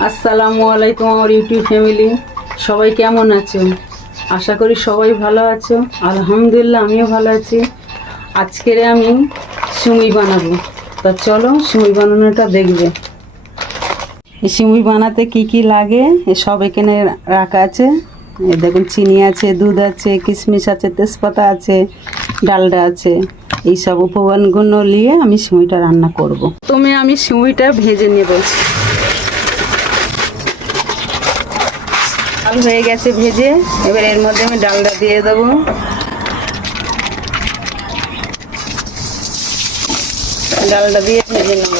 আসসালামু আলাইকুম আমার ইউটিউব ফ্যামিলি। সবাই কেমন আছো আশা করি সবাই ভালো আছো। আলহামদুলিল্লাহ, আমিও ভালো আছি। আজকের আমি সিমুই বানাবো। তা চলো সিমুই বানানোটা দেখবে। সিমুই বানাতে কি কি লাগে? সব এখানে রাখা আছে। দেখুন, চিনি আছে, দুধ আছে, কিশমিশ আছে, তেজপাতা আছে, ডালডা আছে। এই সব উপকরণগুলো নিয়ে আমি সিমুইটা রান্না করব। তুমি আমি সিমুইটা ভেজে নেব। আলু হয়ে গেছে ভেজে। এবার এর মধ্যে আমি ডালটা দিয়ে দেবো। ডালটা দিয়ে ভেজে নেব।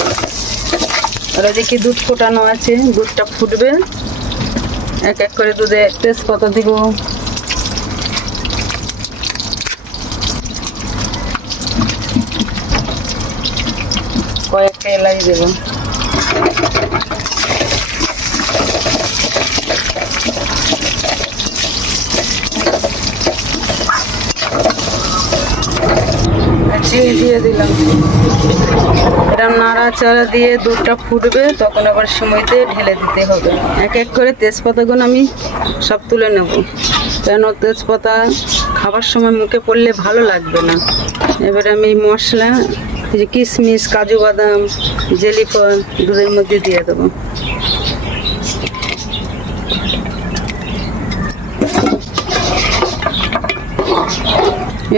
আর ওদিকে দুধ ফোটানো আছে, দুধটা ফুটবে। এক এক করে দুধে তেজপাতা দিব। কয়েকটা এলাচ দেবো। চিনি দিয়ে দিলাম। এটা নাড়াচাড়া দিয়ে দুধটা ফুটবে, তখন আবার সময়তে ঢেলে দিতে হবে। এক এক করে তেজপাতাগুলো আমি সব তুলে নেব। কেন তেজপাতা খাবার সময় মুখে পড়লে ভালো লাগবে না। এবারে আমি মশলা যে কিশমিশ, কাজু বাদাম জেলি দুধের মধ্যে দিয়ে দেবো।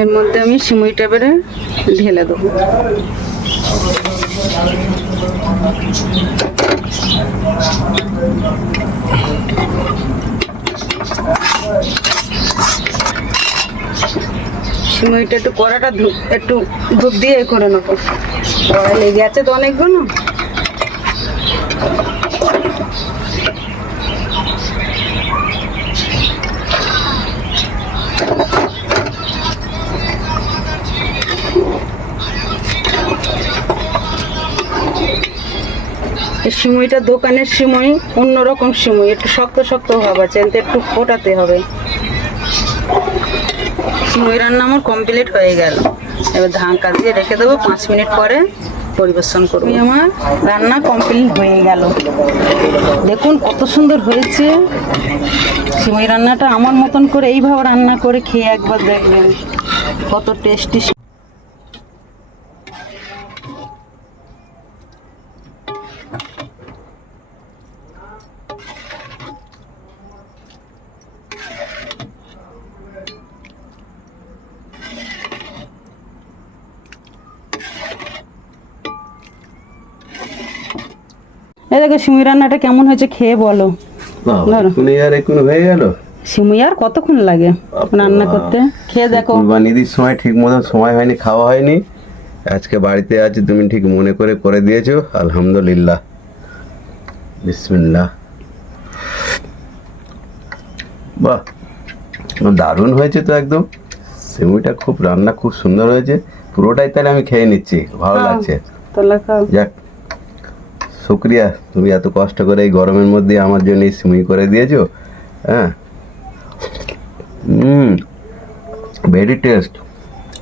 এর মধ্যে আমি সিমুইটা বেড়ে ঢেলে দেবো। সিমুইটা একটু কড়াটা একটু দুধ দিয়ে করে নেব কড়াই লেগে আছে তো অনেকগুলো। সিমুইটা দোকানের সিমুই, অন্যরকম সিমুই। একটু শক্ত শক্ত ভাব আছে একটু ফোটাতে হবে। সিমুই রান্না আমার কমপ্লিট হয়ে গেল। এবার ঢাকা দিয়ে রেখে দেবো, পাঁচ মিনিট পরে পরিবেশন করব। আমার রান্না কমপ্লিট হয়ে গেল। দেখুন কত সুন্দর হয়েছে। সিমুই রান্নাটা আমার মতন করে এইভাবে রান্না করে খেয়ে একবার দেখবেন। কত টেস্টি এই দেখো সিমুই রান্নাটা কেমন হয়েছে খেয়ে বলো। তুমি আর এখন হয়ে গেল? সিমুই আর কতক্ষণ লাগে রান্না করতে? খেয়ে দেখো। কুরবানি ঈদের সময় ঠিক মতো সময় হয়নি খাওয়া হয়নি। আজকে বাড়িতে আছি তুমি ঠিক মনে করে করে দিয়েছ। আলহামদুলিল্লাহ। বিসমিল্লাহ। বাহ দারুণ হয়েছে তো একদম। সিমুইটা খুব রান্না খুব সুন্দর হয়েছে। পুরোটাই তাহলে আমি খেয়ে নিচ্ছি ভালো লাগছে। যাক শুক্রিয়া, তুমি এত কষ্ট করে এই গরমের মধ্যে আমার জন্য এই সিমুই করে দিয়েছ হ্যাঁ? হুম ভেরি টেস্ট